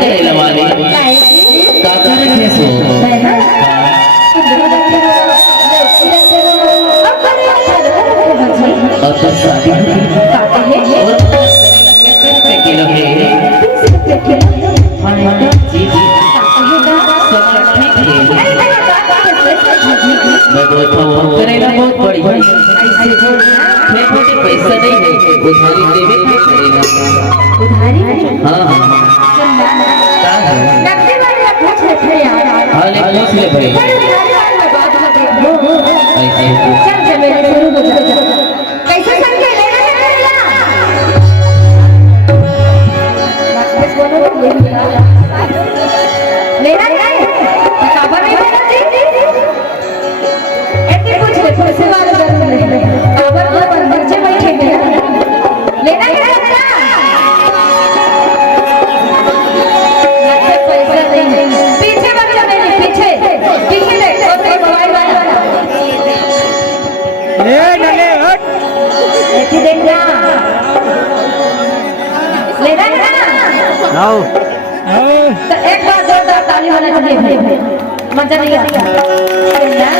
करेला वाले काका रखे सो और तो शादी और पे किलो है जी जी सब ठीक है मैं बोलता हूँ करेला बहुत बड़ी है मैं मुझे पैसा नहीं है उधारी देवे के करेला उधारी हाँ नकदी वाली पूछ ले यार हाँ ले पूछ ले भाई उधारी वाली बात मत ऐसे चल से मेरे शुरू हो जा कैसे समझे लेना है करेला बस बोलो तो लेना है खबर नहीं बताती ऐसे पूछ ले पैसे वाले जरूर ले खबर पर बच्चे बैठे हैं लेना है पैसा नहीं पीछे वाला नहीं पीछे पीछे ले और मोबाइल वाला ले डले हट ऐसे देखना लेना है ना आओ तो एक बार जोरदार ताली होना चाहिए मजा नहीं आता